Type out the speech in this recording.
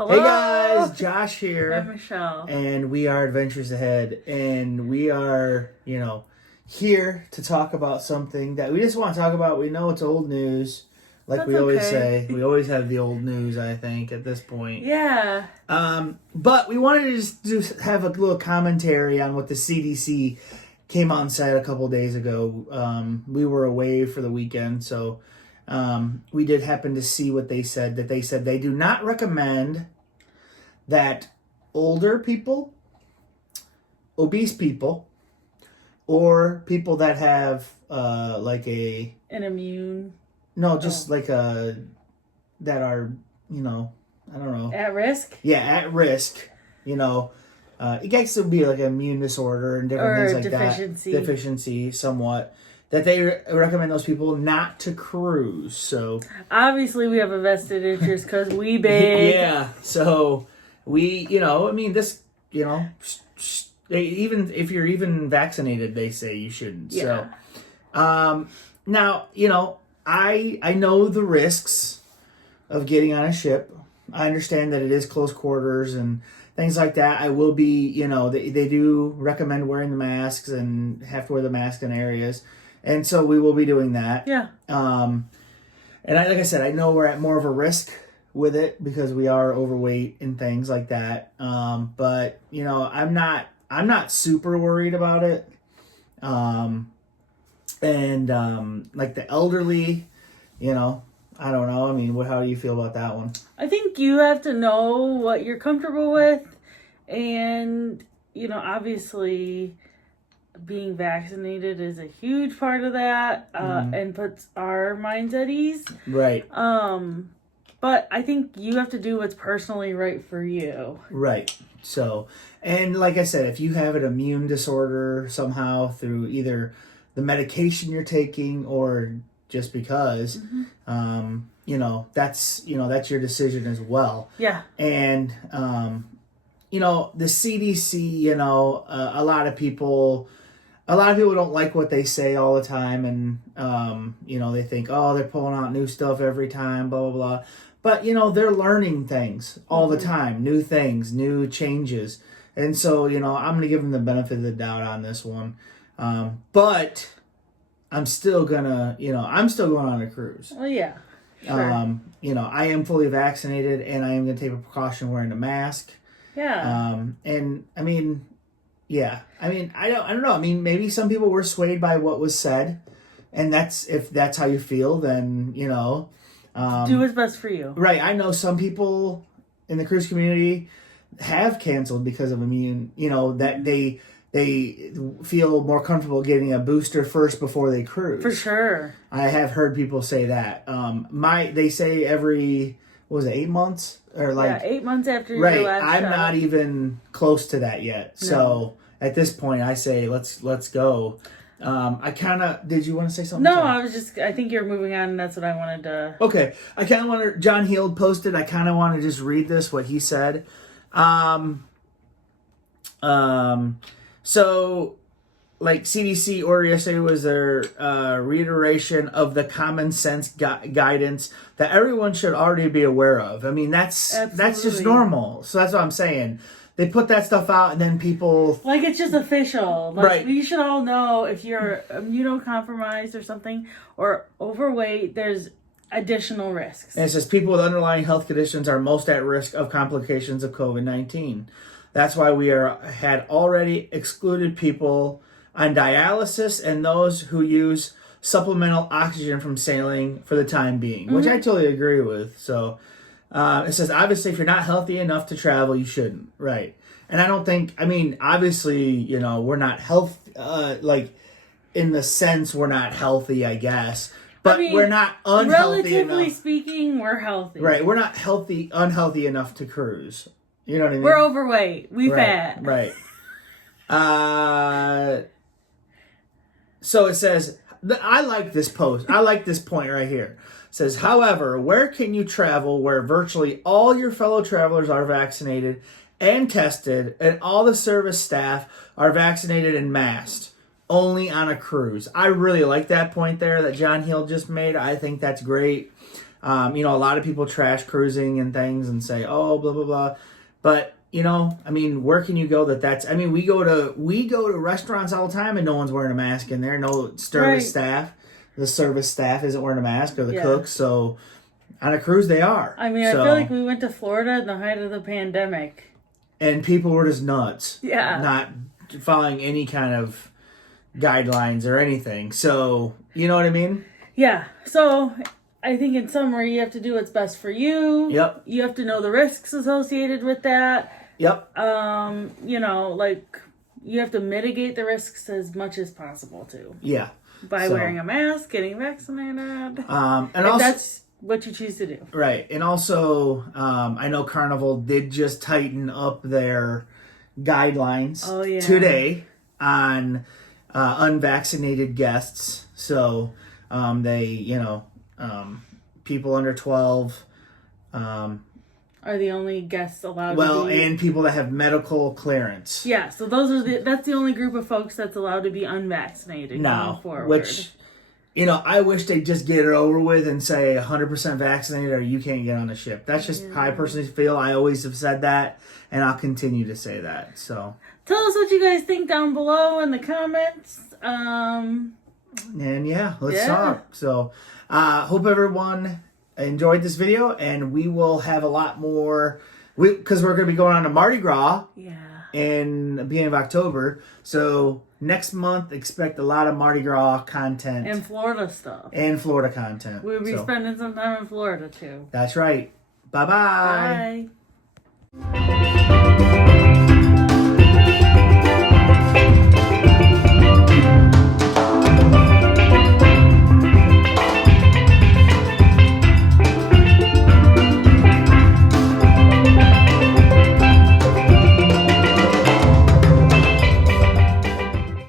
Hello. Hey guys, Josh here. I'm Michelle. And we are Adventures Ahead. And we are, here to talk about something that we just want to talk about. We know it's old news. Like we always say. We always have the old news, I think, at this point. Yeah. But we wanted to just have a little commentary on what the CDC came out and said a couple days ago. We were away for the weekend, so we did happen to see what they said. That they said they do not recommend that older people, obese people, or people that have an immune. No, just that are, I don't know. At risk? Yeah, at risk. It gets to be like an immune disorder and different things like deficiency. that. Deficiency, somewhat. That they recommend those people not to cruise. So obviously we have a vested interest because we big. Yeah, so we, this, even if you're even vaccinated, they say you shouldn't. Yeah. So, now, I know the risks of getting on a ship. I understand that it is close quarters and things like that. I will be, they do recommend wearing the masks and have to wear the mask in areas. And so we will be doing that. Yeah. And like I said, I know we're at more of a risk with it because we are overweight and things like that. But I'm not super worried about it. Like the elderly, I don't know. I mean, how do you feel about that one? I think you have to know what you're comfortable with. And, obviously being vaccinated is a huge part of that and puts our minds at ease. Right. But I think you have to do what's personally right for you. Right. So, and like I said, if you have an immune disorder somehow through either the medication you're taking or just because, that's your decision as well. Yeah. And, the CDC, a lot of people don't like what they say all the time. And, they think, oh, they're pulling out new stuff every time, blah, blah, blah. But, they're learning things all the time, new things, new changes. And so, I'm going to give them the benefit of the doubt on this one. But I'm still going on a cruise. Oh, yeah. Sure. I am fully vaccinated and I am going to take a precaution wearing a mask. Yeah. And I mean, yeah. I mean, I don't know. I mean, maybe some people were swayed by what was said. And if that's how you feel, then, do what's best for you. Right. I know some people in the cruise community have canceled because of immune, that they feel more comfortable getting a booster first before they cruise. For sure. I have heard people say that. They say every, 8 months? Or 8 months after your right. last I'm shot. not even close to that yet. No. So at this point, I say let's go. Did you want to say something? No, I think you're moving on, and that's what I wanted to. Okay. I kind of want to, John Heald posted, I kind of want to just read what he said. So, like CDC order yesterday was their reiteration of the common sense guidance that everyone should already be aware of. I mean, that's just normal. So that's what I'm saying. They put that stuff out and then people... Like, it's just official. Like, right. We should all know if you're immunocompromised or something or overweight, there's additional risks. And it says people with underlying health conditions are most at risk of complications of COVID-19. That's why we had already excluded people on dialysis and those who use supplemental oxygen from sailing for the time being, which I totally agree with. So it says, obviously, if you're not healthy enough to travel, you shouldn't. Right. And I don't think, obviously, we're not in the sense we're not healthy, I guess. But we're not unhealthy relatively enough. Speaking, we're healthy. Right. We're not unhealthy enough to cruise. You know what I mean? We're overweight. We fat. Right. So it says, I like this post. I like this point right here. It says, however, where can you travel where virtually all your fellow travelers are vaccinated and tested and all the service staff are vaccinated and masked? Only on a cruise. I really like that point there that John Hill just made. I think that's great. You know, a lot of people trash cruising and things and say, oh, blah, blah, blah. But, you know, I mean, where can you go I mean, we go to restaurants all the time and no one's wearing a mask in there. No service staff. The service staff isn't wearing a mask, or the cooks. So on a cruise, they are. I mean, I feel like we went to Florida in the height of the pandemic. And people were just nuts. Yeah. Not following any kind of guidelines or anything. So, you know what I mean? Yeah. So, I think in summary, you have to do what's best for you. Yep. You have to know the risks associated with that. Yep. You know, like, you have to mitigate the risks as much as possible, too. Yeah. By wearing a mask, getting vaccinated. And if also, that's what you choose to do. Right. And also, I know Carnival did just tighten up their guidelines today on unvaccinated guests. So they, you know, people under 12 are the only guests allowed to be... and people that have medical clearance. Yeah, so that's the only group of folks that's allowed to be unvaccinated going forward. Which, you know, I wish they'd just get it over with and say 100% vaccinated or you can't get on the ship. That's just how I personally feel. I always have said that, and I'll continue to say that. So tell us what you guys think down below in the comments. And let's talk. So hope everyone enjoyed this video, and we will have a lot more because we're going to be going on to Mardi Gras in the beginning of October. So next month, expect a lot of Mardi Gras content and Florida stuff and Florida content. We'll be spending some time in Florida too. That's right. Bye-bye. Bye.